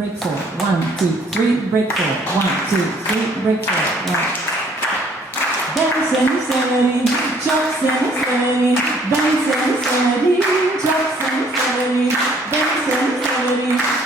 break 4. 1, 2, 3, break 4. 1, 2, 3, break 4. 1. Dance and steady, chops and steady, dance and steady, chops and steady, dance and steady.